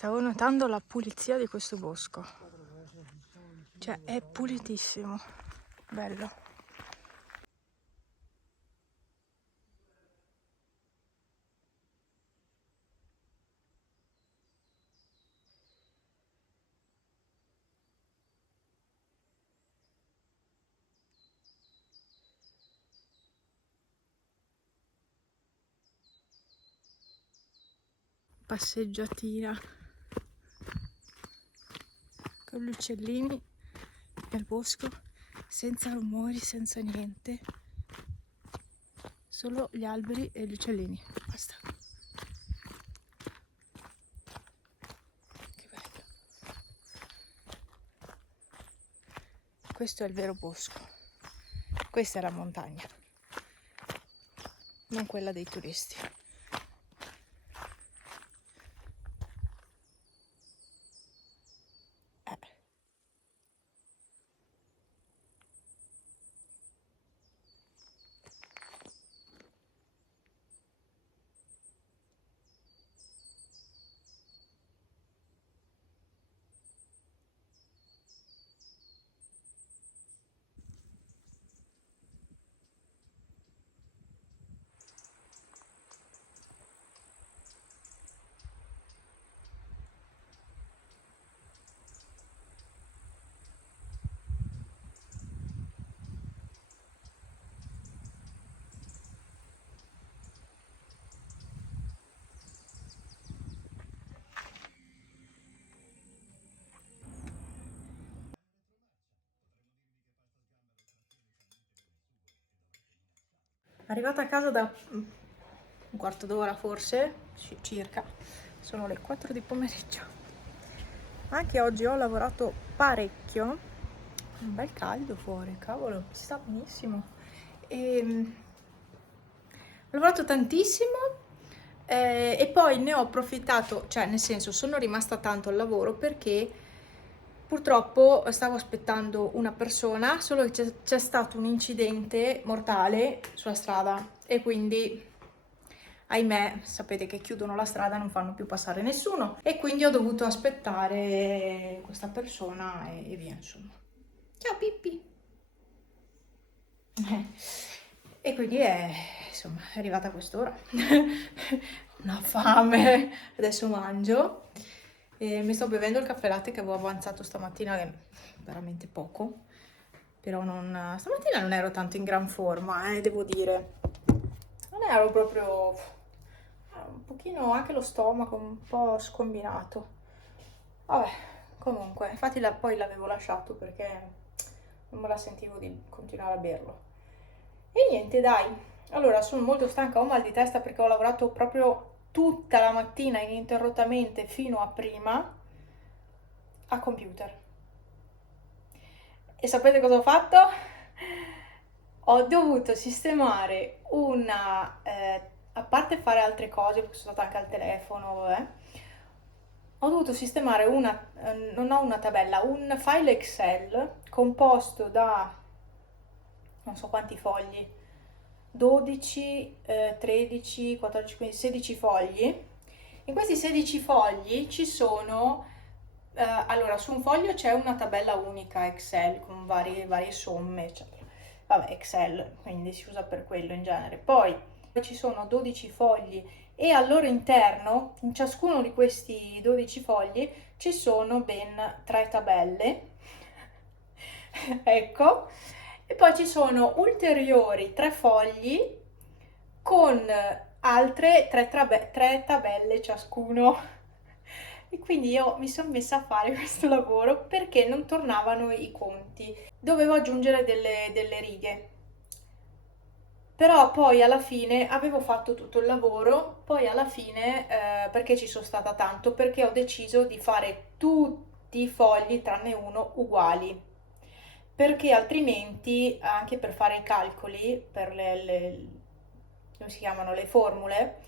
Stavo notando la pulizia di questo bosco, cioè è pulitissimo, bello. Passeggiatina con gli uccellini nel bosco, senza rumori, senza niente, solo gli alberi e gli uccellini, basta. Che bello. Questo è il vero bosco, questa è la montagna, non quella dei turisti. Arrivata a casa da un quarto d'ora forse, circa, sono le 4 di pomeriggio. Anche oggi ho lavorato parecchio, un bel caldo fuori, cavolo, si sta benissimo. Ho lavorato tantissimo e poi ne ho approfittato, cioè nel senso sono rimasta tanto al lavoro perché purtroppo stavo aspettando una persona, solo che c'è stato un incidente mortale sulla strada e quindi, ahimè, sapete che chiudono la strada e non fanno più passare nessuno e quindi ho dovuto aspettare questa persona e via, insomma. Ciao Pippi! E quindi insomma, è arrivata quest'ora. Una fame, adesso mangio. E mi sto bevendo il caffè latte che avevo avanzato stamattina, che è veramente poco, però stamattina non ero tanto in gran forma, devo dire. Non ero proprio, un pochino anche lo stomaco un po' scombinato. Vabbè, comunque, infatti poi l'avevo lasciato perché non me la sentivo di continuare a berlo. E niente, dai. Allora, sono molto stanca, ho mal di testa perché ho lavorato proprio tutta la mattina ininterrottamente fino a prima a computer. E sapete cosa ho fatto? Ho dovuto sistemare a parte fare altre cose, perché sono stata anche al telefono, vabbè, ho dovuto sistemare non ho una tabella, un file Excel composto da non so quanti fogli, 12, 13, 14, 15, 16 fogli. In questi 16 fogli ci sono, allora su un foglio c'è una tabella unica Excel con varie somme, eccetera. Vabbè, Excel, quindi si usa per quello in genere. Poi ci sono 12 fogli e al loro interno, in ciascuno di questi 12 fogli, ci sono ben 3 tabelle. Ecco, e poi ci sono ulteriori 3 fogli con altre 3 tabelle ciascuno. E quindi io mi sono messa a fare questo lavoro perché non tornavano i conti. Dovevo aggiungere delle righe. Però poi alla fine avevo fatto tutto il lavoro, poi alla fine, perché ci sono stata tanto? Perché ho deciso di fare tutti i fogli tranne uno uguali, perché altrimenti anche per fare i calcoli, per come si chiamano, le formule,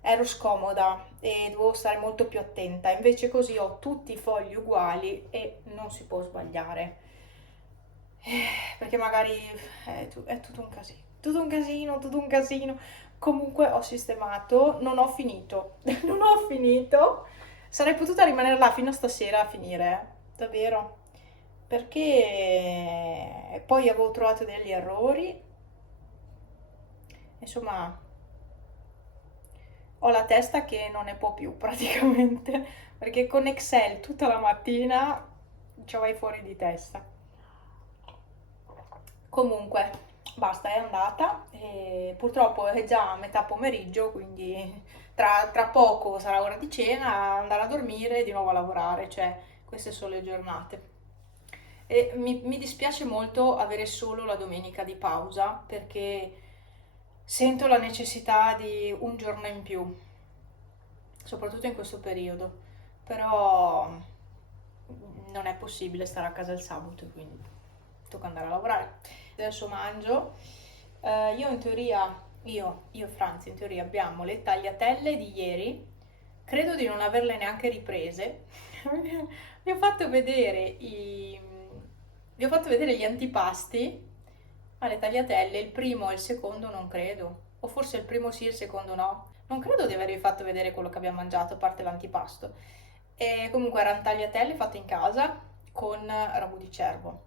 ero scomoda e dovevo stare molto più attenta. Invece così ho tutti i fogli uguali e non si può sbagliare. Perché magari è tutto un casino, tutto un casino, tutto un casino. Comunque ho sistemato, non ho finito, non ho finito. sarei potuta rimanere là fino a stasera a finire, davvero, perché poi avevo trovato degli errori, insomma, ho la testa che non ne può più praticamente, perché con Excel tutta la mattina ci vai fuori di testa. Comunque, basta, è andata. E purtroppo è già metà pomeriggio, quindi tra poco sarà ora di cena, andare a dormire e di nuovo a lavorare, cioè queste sono le giornate. E mi dispiace molto avere solo la domenica di pausa perché sento la necessità di un giorno in più, soprattutto in questo periodo, però non è possibile stare a casa il sabato, quindi tocca andare a lavorare. Adesso mangio. Io in teoria, io e Franzi in teoria abbiamo le tagliatelle di ieri, credo di non averle neanche riprese. Vi ho fatto vedere vi ho fatto vedere gli antipasti alle tagliatelle, il primo e il secondo non credo, o forse il primo sì e il secondo no. Non credo di avervi fatto vedere quello che abbiamo mangiato, a parte l'antipasto. E comunque erano tagliatelle fatte in casa con ragù di cervo.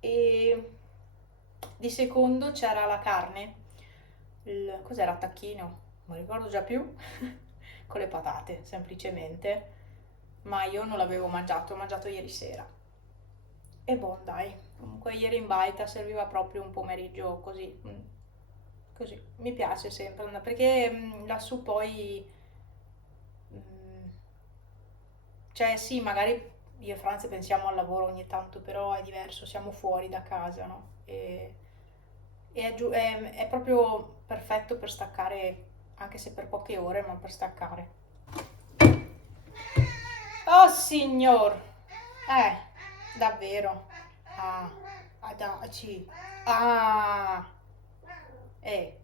E di secondo c'era la carne, cos'era, tacchino? Non ricordo già più, con le patate, semplicemente. Ma io non l'avevo mangiato, l'ho mangiato ieri sera. E boh, dai, comunque ieri in baita serviva proprio un pomeriggio così, così. Mi piace sempre, perché lassù poi, mm, cioè sì, magari io e Franz pensiamo al lavoro ogni tanto, però è diverso, siamo fuori da casa, no? E è proprio perfetto per staccare, anche se per poche ore, ma per staccare. Oh signor! Eh, davvero. Ah, sì. Ah, eh.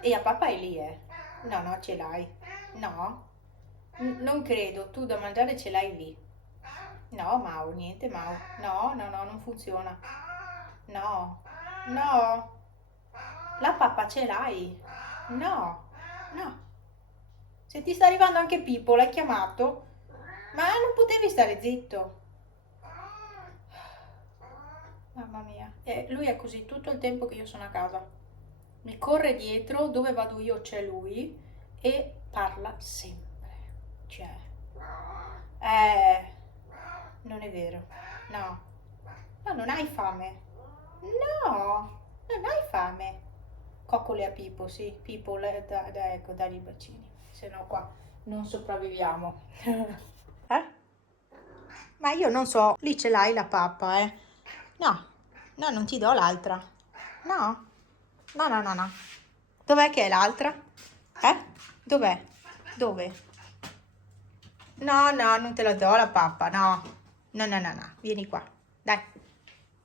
E a papà è lì, eh? No, no, ce l'hai. No? Non credo, tu da mangiare ce l'hai lì. No, Mau, niente, Mau. No, no, no, non funziona. No, no. La pappa ce l'hai. No, no. Se ti sta arrivando anche Pippo, l'hai chiamato? Ma non potevi stare zitto. Mamma mia. E lui è così tutto il tempo che io sono a casa. Mi corre dietro, dove vado io c'è lui e parla sempre. Cioè, eh, non è vero. No. No, non hai fame. No, non hai fame. Coccole a Pippo, sì. Pippo, ecco, dagli i bacini. Se no qua non sopravviviamo. Eh? Ma io non so, lì ce l'hai la pappa, eh? No, no, non ti do l'altra. No, no, no, no, no. Dov'è che è l'altra? Eh? Dov'è? Dove? No, no, non te la do la pappa, no. No, no, no, no, vieni qua. Dai.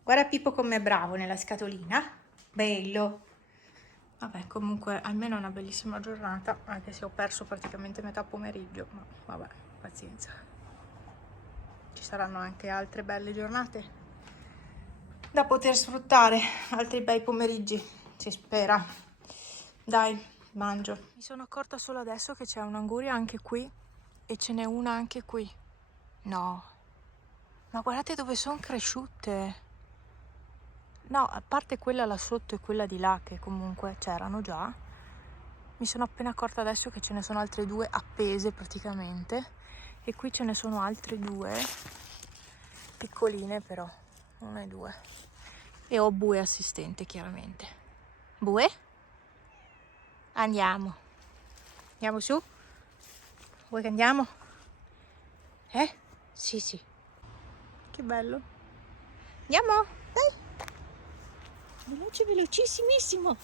Guarda Pippo com'è bravo nella scatolina. Bello. Vabbè, comunque almeno è una bellissima giornata, anche se ho perso praticamente metà pomeriggio, ma vabbè, pazienza. Ci saranno anche altre belle giornate da poter sfruttare, altri bei pomeriggi, si spera. Dai, mangio. Mi sono accorta solo adesso che c'è un'anguria anche qui e ce n'è una anche qui. No, ma guardate dove sono cresciute. No, a parte quella là sotto e quella di là che comunque c'erano già, mi sono appena accorta adesso che ce ne sono altre due appese praticamente e qui ce ne sono altre due, piccoline però, una e due. E ho Bue assistente chiaramente. Bue? Andiamo. Andiamo su? Vuoi che andiamo? Sì, sì. Che bello. Andiamo, dai. Veloce, velocissimissimo.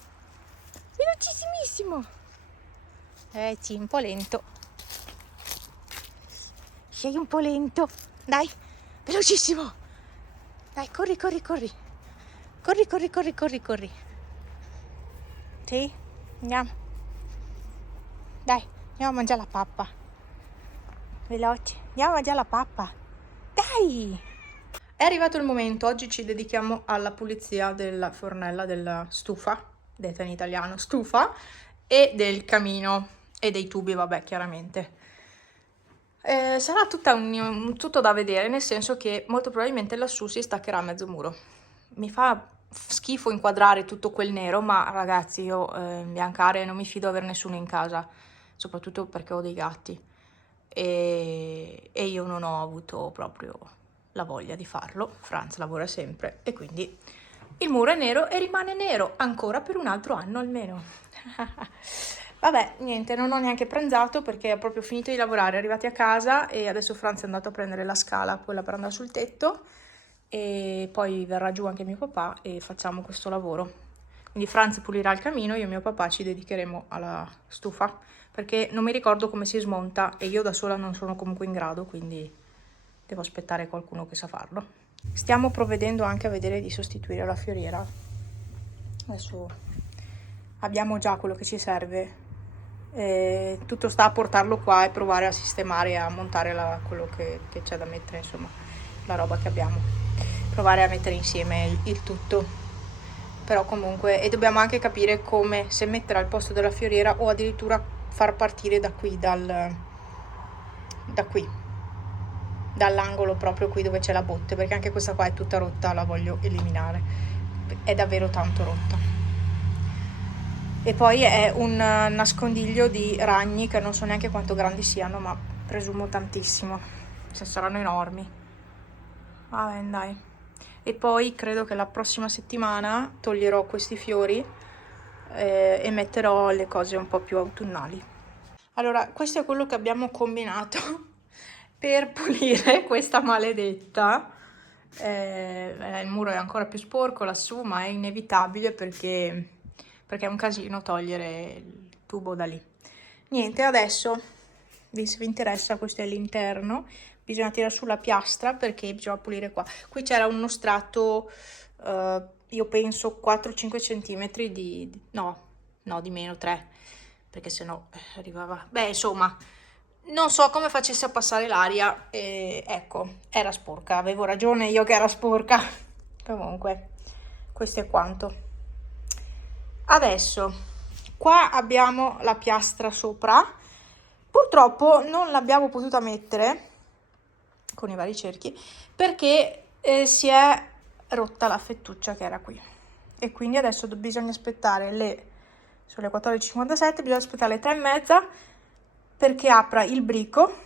Velocissimissimo. Sì, un po' lento. Sei un po' lento. Dai, velocissimo. Dai, corri, corri, corri. Corri, corri, corri, corri, corri. Sì, andiamo. Dai, andiamo a mangiare la pappa. Veloce, andiamo a mangiare la pappa. Dai! È arrivato il momento, oggi ci dedichiamo alla pulizia della fornella, della stufa, detta in italiano stufa, e del camino e dei tubi, vabbè, chiaramente. Sarà tutto da vedere, nel senso che molto probabilmente lassù si staccherà mezzo muro. Mi fa schifo inquadrare tutto quel nero, ma ragazzi, io in bianca area non mi fido di avere nessuno in casa, soprattutto perché ho dei gatti e io non ho avuto proprio la voglia di farlo. Franz lavora sempre e quindi il muro è nero e rimane nero ancora per un altro anno almeno. Vabbè, niente, non ho neanche pranzato perché ho proprio finito di lavorare, arrivati a casa e adesso Franz è andato a prendere la scala, quella per andare sul tetto e poi verrà giù anche mio papà e facciamo questo lavoro. Quindi Franz pulirà il camino, io e mio papà ci dedicheremo alla stufa perché non mi ricordo come si smonta e io da sola non sono comunque in grado, quindi devo aspettare qualcuno che sa farlo. Stiamo provvedendo anche a vedere di sostituire la fioriera. Adesso abbiamo già quello che ci serve. Tutto sta a portarlo qua e provare a sistemare e a montare quello che c'è da mettere, insomma, la roba che abbiamo. Provare a mettere insieme il tutto. Però comunque, e dobbiamo anche capire come, se mettere al posto della fioriera o addirittura far partire da qui, da qui, dall'angolo proprio qui dove c'è la botte, perché anche questa qua è tutta rotta, la voglio eliminare, è davvero tanto rotta. E poi è un nascondiglio di ragni che non so neanche quanto grandi siano, ma presumo tantissimo, cioè saranno enormi. Vabbè, dai. E poi credo che la prossima settimana toglierò questi fiori e metterò le cose un po' più autunnali. Allora, questo è quello che abbiamo combinato per pulire questa maledetta. Il muro è ancora più sporco lassù, ma è inevitabile perché è un casino togliere il tubo da lì. Niente, adesso, se vi interessa, questo è l'interno. Bisogna tirare su la piastra perché bisogna pulire qua. Qui c'era uno strato, io penso 4-5 centimetri no, di meno, 3, perché sennò arrivava. Beh, insomma, non so come facesse a passare l'aria e ecco, era sporca. Avevo ragione io che era sporca. Comunque, questo è quanto. Adesso, qua abbiamo la piastra sopra. Purtroppo non l'abbiamo potuta mettere con i vari cerchi perché si è rotta la fettuccia che era qui e quindi adesso bisogna aspettare sulle 14:57, bisogna aspettare le 3:30 perché apra il brico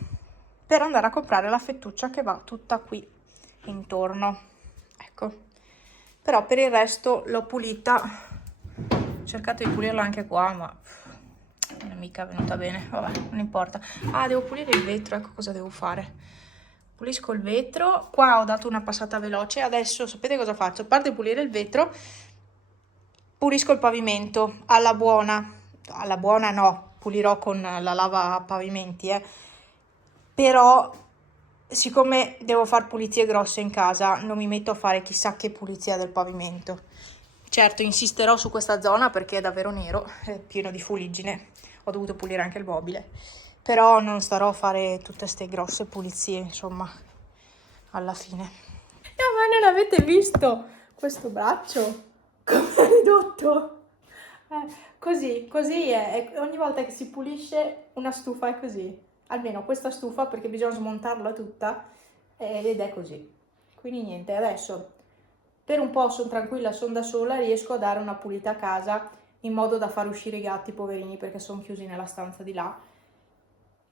per andare a comprare la fettuccia che va tutta qui intorno. Ecco, però per il resto l'ho pulita, ho cercato di pulirla anche qua ma non è mica venuta bene, vabbè, non importa. Devo pulire il vetro, ecco cosa devo fare. Pulisco il vetro, qua ho dato una passata veloce, adesso sapete cosa faccio? A parte pulire il vetro, pulisco il pavimento alla buona no, pulirò con la lava a pavimenti, però siccome devo fare pulizie grosse in casa, non mi metto a fare chissà che pulizia del pavimento. Certo, insisterò su questa zona perché è davvero nero, è pieno di fuliggine, ho dovuto pulire anche il mobile. Però non starò a fare tutte queste grosse pulizie, insomma, alla fine. Ma non avete visto questo braccio? Come è ridotto? Così è. Ogni volta che si pulisce una stufa è così. Almeno questa stufa, perché bisogna smontarla tutta, ed è così. Quindi niente, adesso per un po' sono tranquilla, sono da sola, riesco a dare una pulita a casa in modo da far uscire i gatti poverini perché sono chiusi nella stanza di là.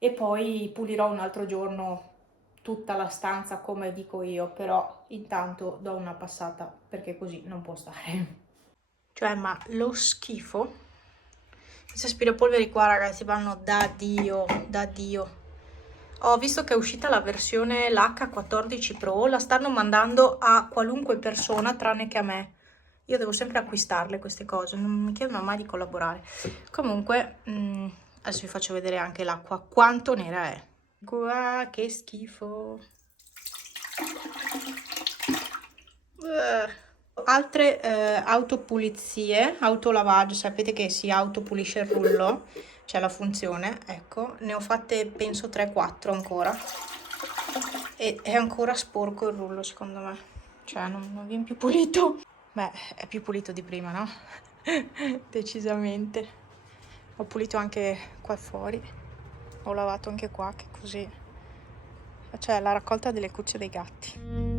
E poi pulirò un altro giorno tutta la stanza come dico io, però intanto do una passata perché così non può stare. Cioè, ma lo schifo. Questi aspirapolveri qua, ragazzi, vanno da Dio, da Dio. Ho visto che è uscita la versione l'H14 Pro, la stanno mandando a qualunque persona tranne che a me. Io devo sempre acquistarle queste cose, non mi chiedono mai di collaborare. Comunque, adesso vi faccio vedere anche l'acqua, quanto nera è. Qua, che schifo. Altre autopulizie, autolavaggio, sapete che si autopulisce il rullo, c'è la funzione, ecco, ne ho fatte penso 3-4 ancora e è ancora sporco il rullo secondo me, cioè non viene più pulito. Beh, è più pulito di prima, no? Decisamente. Ho pulito anche qua fuori, ho lavato anche qua, che così cioè la raccolta delle cucce dei gatti.